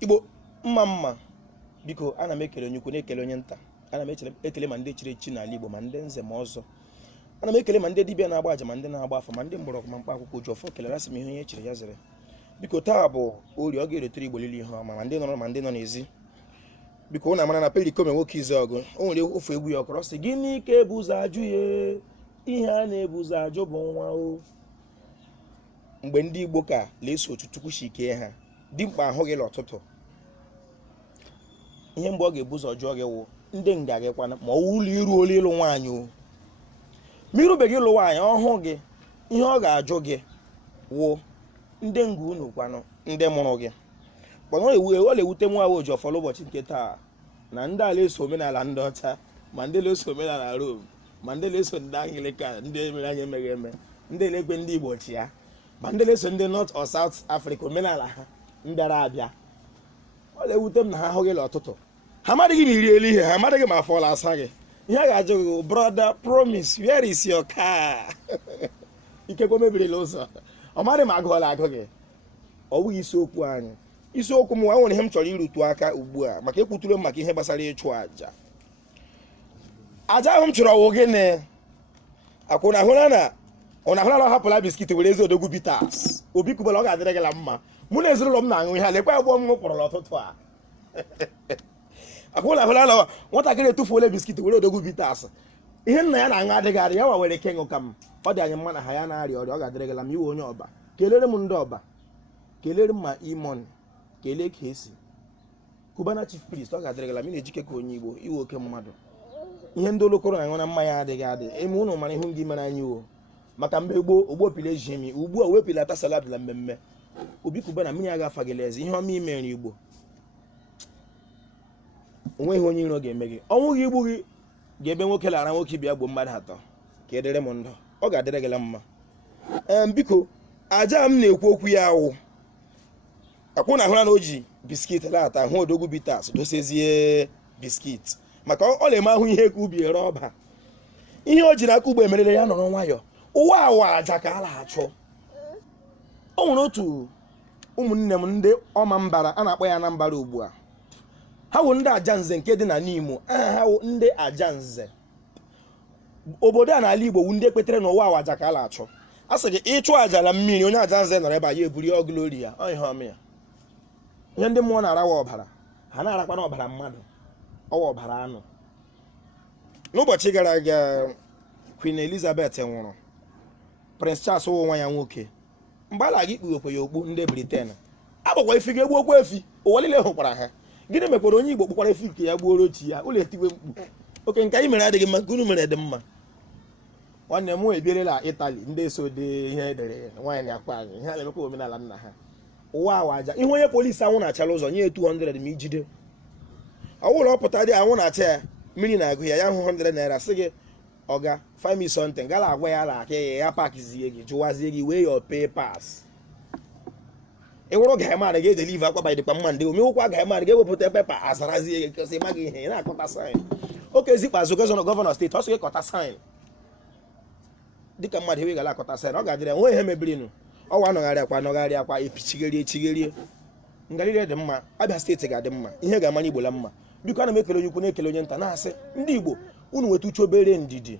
Igbo mma biko ana m ekele onye ukwu na-ekele onye nta. Ana m ekele ma ndị chiri echi n'ala Igbo ma ndị nze ma ọzọ. Ana m ekele ma ndị dibịa na-agba aja ma ndị na-agba afọ ma ndị mgbọrọgwụ ma mkpa akwụkwọ ji ọfọ kelere asị m ihe onye chiri ya zere. Biko taa bụ Orie, ọ ga-eretere Igbo lili ihe ọma ma ndị nọrọ ma ndị nọ n'ezi. Biko ụnụ amara na Pericome nwoke ize ọgụ o nwere ofu egwu ya ọkọrọ sị gịnị ka ebuzo ajụ ya ihe a na-ebuzo ajụ bụ nwa o. Mgbe ndị Igbo ka na-eso otu Chukwu si kee ha dimkpa ahụ gị n'ọtụtụ ihe mgbe ọ ga-ebuzo jụọ gị wụ ndị nga gị kwana ma ọ wụlụ iru olu ịlụ nwaanyị o ma irubeghị ịlụ nwaanyị ọhụụ gị ihe ọ ga-ajụ gị wụ ndị nga unu kwanụ ndị mụrụ gị. Mana ọ na-ewute nwa awo ji ọfọlụ ụbọchị nke taa na ndị ala eso omenala ndị ọcha ma ndị na-eso omenala Rome ma ndị na-eso ndị Anglican ndị mere anya emeghị eme ndị na-ekpe ndị Igbo chi ya ma ndị na-eso ndị North or South Africa omenala ha mbịara abịa. Ọ na-ewute m na ha ahụghị n'ọtụtụ ha amadịghị ma iri elu ihe ha amadịghị ma afọ asa gị ihe a ga-ajụ gị brother promise where is your car ikekwe mebirila ụzọ ọ madị ma agụọla agụ gị. Ọ bụghị isiokwu anyị. Isiokwu m nwa nwere ihe m chọrọ irutu aka ugbu a maka ekwuturu m maka ihe gbasara ịchụ aja. Aja ahụ m chụrụ ọwụ gịnị akwụna ahụla ọ hapụla biskit were ezi odogwu bitters obi kubela ọ ga-adịrị gị la mma mụ na ezinụlọ m na-aṅụ ihe a lekwa agbụọ m kpọrọ n'ọtụtụ a akwụna ahụla nwatakịrị etufuola biskit were odogwu bitters ihe nna ya na-aṅụ adịghị adị ya wa were ke ṅụ ka m ọ dị anyị mma na ha ya na-arịa ọrịa ọ ga-adịrị gị la m iwe onye ọba kelere m ndị ọba kelere m ma imon kelee ka esi Cubana chief priest ọ ga-adịrị gị la m na-ejike ka onye Igbo iwe oke mmadụ ihe ndị olokoro na-aṅụ na mmanya adịghị adị eme ụnụ mara ihu gị mere anyị o maka mgbe gboo ogbopile ejimi ugbu a wepilata salad na mmemme Obi Cubana mmiri aga afagịla eze ihe ọma imere Igbo onweghị onye iro ga-eme gị ọnwụ gị igbu gị ga-ebe nwoke lara nwoke bịa gbuo mmadụ atọ ka edere m ndụ ọ ga-adịrị gị la mma. Biko aja m na-ekwu okwu ya awụ akwụ na ahụra na o ji biskit lata hụ odogwu bitters dosezie biskit maka ọ na-eme ahụ ihe ka ubi ere ọba ihe o ji n'aka ugbo emerere ya nọrọ nwayọ ụwa awa aja ka a na-achụ. O nwere otu ụmụnne m ndị ọma mbara a na-akpọ ya na mbara ugbu a ha wụ ndị aja nze nke dị na n'Imo aha ha wụ ndị aja nze. Obodo a n'ala Igbo wu ndị ekpetere na ụwa awa aja ka a na-achụ a sị gị ịchụ aja na mmiri onye aja nze nọrọ ebe a ya eburi ọgụlori ya ọ ihe ọma ya ihe ndị mmụọ na-arawa ọbara ha na-arakwa n'ọbara mmadụ ọwa ọbara anụ. N'ụbọchị gara aga Queen Elizabeth nwụrụ Prince Charles wụ nwa ya nwoke mgbe a na-aga ikpughekwe ya okpu ndị Britain agbakwa efi ga-egbu okwu efi ụwa niile hụkwara ha gịnị mekwara onye Igbo kpụkwara efi nke ya gbuoro chi ya ụlọ etiwe mkpu oke nke anyị mere adịghị mma nke unu mere dị mma. Nwanne m ebierela Italy ndị so dị ihe edere nwaanyị akpa anyị ihe a na-emekwa omenala nna ha ụwa awa aja ihe onye polisi anwụ na-achara ụzọ nye 200 ma ijide ọwụlọ ọpụta dị anwụ na-acha ya mmiri na-agụ ya ya hụ 100 naira sị gị ọga find me something gala agwa ya na aka ya pakizie gị jụwazie gị wee your papers ịwụrụ gaịmarị ga-edelive akwa by dịkwa mma ndị omewụkwa gaịmarị ga-ewepụta pepa azarazie gị kasị ịmaghị ihe ị na-akọta saịn oke ezikpazụ gọvanọ steeti ọ sị gị kọta saịn dịka mmadụ ewe gara akọta saịn ọ ga-adịrị nwe ihe mebirinụ ọwa anọgharị akwa epichigherie ngarịrị dị mma Abịa steeti ga-adị mma ihe ga-amanye Igbo la mma. Biko ana m ekele onye ukwu na-ekele onye nta na-asị ndị Igbo unu nweta uche obere ndidi